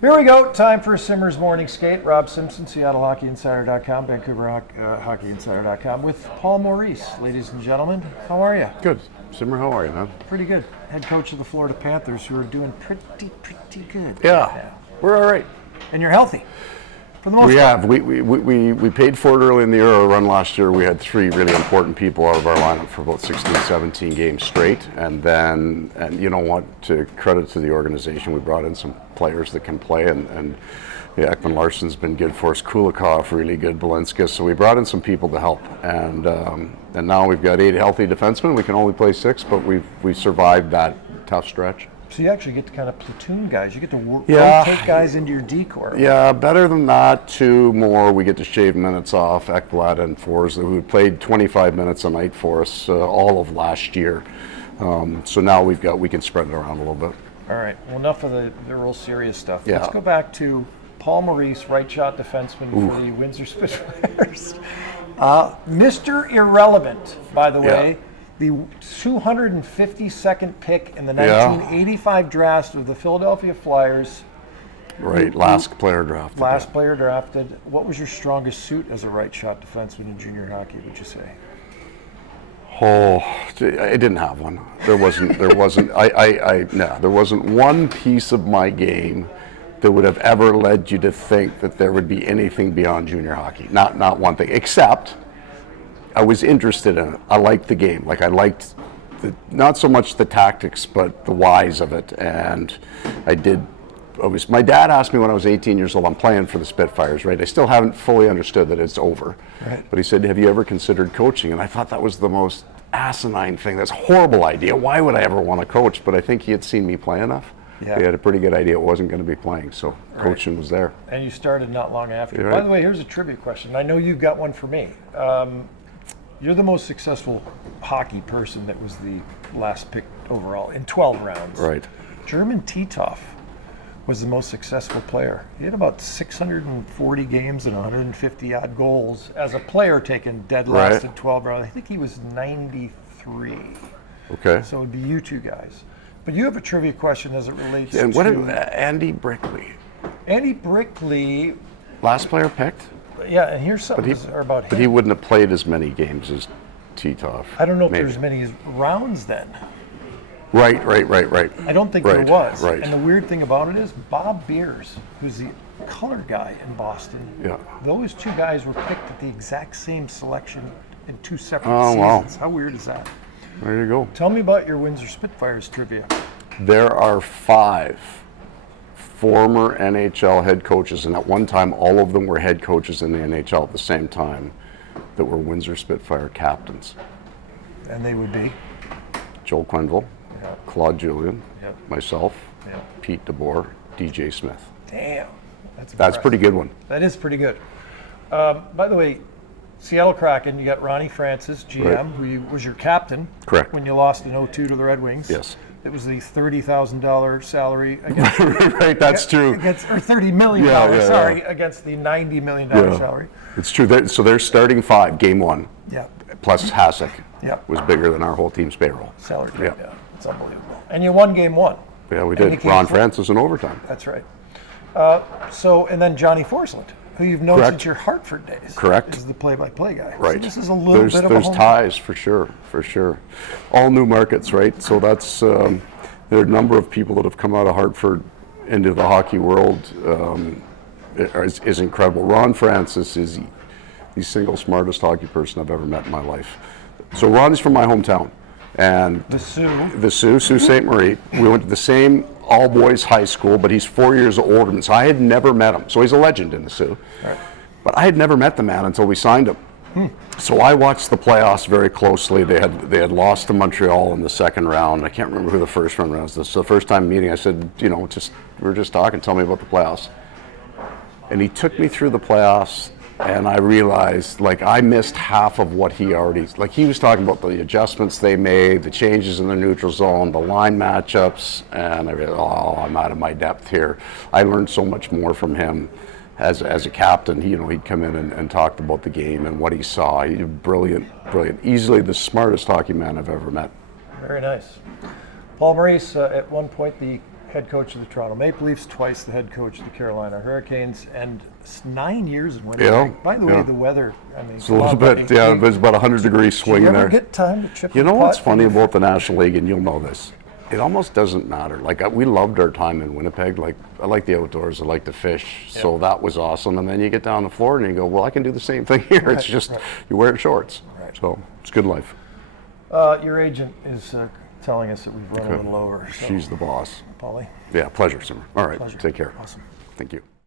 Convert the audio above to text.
Here we go. Time for Simmer's Morning Skate. Rob Simpson, SeattleHockeyInsider.com, VancouverHockeyInsider.com, with Paul Maurice. Ladies and gentlemen, how are you? Good. Simmer, how are you, man? Pretty good. Head coach of the Florida Panthers, who are doing pretty good. Yeah, we're all right. And you're healthy, for the most part. We have. We paid for it early in the year. Our run last year, we had three really important people out of our lineup for about 16, 17 games straight. And you know what, to credit to the organization, we brought in some players that can play, and yeah, Ekman Larsson's been good for us. Kulikov, really good. Balinskis. So we brought in some people to help, and now we've got 8 healthy defensemen. We can only play 6, but we've survived that tough stretch. So you actually get to kind of platoon guys. You get to rotate guys into your decor. Yeah, better than that. 2 more. We get to shave minutes off. Ekblad and Forsberg, who played 25 minutes a night for us all of last year. So now we can spread it around a little bit. All right. Well, enough of the real serious stuff. Yeah. Let's go back to Paul Maurice, right shot defenseman for the Windsor Spitfires. Mr. Irrelevant, by the way. The 252nd pick in the 1985 draft of the Philadelphia Flyers. Right, last player drafted. Last player drafted. What was your strongest suit as a right shot defenseman in junior hockey, would you say? Oh, I didn't have one. There wasn't one piece of my game that would have ever led you to think that there would be anything beyond junior hockey. Not one thing, except I was interested in it. I liked the game. Like, I liked not so much the tactics, but the whys of it. And my dad asked me when I was 18 years old, I'm playing for the Spitfires, right? I still haven't fully understood that it's over. Right. But he said, have you ever considered coaching? And I thought that was the most asinine thing. That's a horrible idea. Why would I ever want to coach? But I think he had seen me play enough. Yeah. He had a pretty good idea it wasn't going to be playing, so coaching was there. And you started not long after. Right. By the way, here's a trivia question. I know you've got one for me. You're the most successful hockey person that was the last pick overall in 12 rounds. Right. German Titov was the most successful player. He had about 640 games and 150 odd goals as a player taken dead last in 12 rounds. I think he was 93. Okay. So it would be you two guys. But you have a trivia question as it relates And to what Andy Brickley? Andy Brickley. Last player picked? Yeah, and here's something about him. But he wouldn't have played as many games as Titov. I don't know if there's many rounds then. Right. I don't think there was. Right. And the weird thing about it is Bob Beers, who's the color guy in Boston, those two guys were picked at the exact same selection in 2 separate seasons. Wow. How weird is that? There you go. Tell me about your Windsor Spitfires trivia. There are 5 former NHL head coaches, and at one time all of them were head coaches in the NHL at the same time, that were Windsor Spitfire captains. And they would be? Joel Quenneville, Claude Julien, myself, Pete DeBoer, DJ Smith. Damn. That's a pretty good one. That is pretty good. By the way, Seattle Kraken, you got Ronnie Francis, GM, who was your captain. Correct. When you lost in 0-2 to the Red Wings. Yes. It was the $30,000 salary against right, that's true. Or $30 million, against the $90 million salary. It's true. So they're starting 5, game 1. Yeah. Plus Hasek was Yep. bigger than our whole team's payroll. Salary cap, yeah. It's unbelievable. And you won game 1. Yeah, we did. Ron Francis in overtime. That's right. And then Johnny Forsland, who you've known since your Hartford days. Correct. Is the play-by-play guy. Right. So this is a little bit of a There's ties for sure. All new markets, right? So that's there are a number of people that have come out of Hartford into the hockey world. Is incredible. Ron Francis is the single smartest hockey person I've ever met in my life. So Ron is from my hometown, and the Sault Ste. Marie. We went to the same all-boys high school, but he's 4 years older than me. So I had never met him. So he's a legend in the Sault. Right. But I had never met the man until we signed him. So I watched the playoffs very closely. They had lost to Montreal in the second round. I can't remember who the first round was. So the first time meeting, I said, we were just talking. Tell me about the playoffs. And he took me through the playoffs, and I realized, I missed half of what he already, he was talking about the adjustments they made, the changes in the neutral zone, the line matchups, and I realized, I'm out of my depth here. I learned so much more from him as a captain. He'd come in and talked about the game and what he saw. He's brilliant. Easily the smartest hockey man I've ever met. Very nice. Paul Maurice, at one point the head coach of the Toronto Maple Leafs, twice the head coach of the Carolina Hurricanes, and 9 years in Winnipeg. Yeah, By the way, yeah. the weather, I mean, It's a little bit, yeah, there's about a 100-degree swing you ever there. get time to chip You the know what's pot? funny about the National League, and you'll know this, it almost doesn't matter. Like, we loved our time in Winnipeg. Like, I like the outdoors, I like to fish, so that was awesome. And then you get down to Florida and you go, well, I can do the same thing here. It's just, you wear shorts. Right. So, it's good life. Your agent is telling us that we've run a little over. So, She's the boss. Paulie. Yeah, pleasure, Simmer. All right, Pleasure. take care. Awesome. Thank you.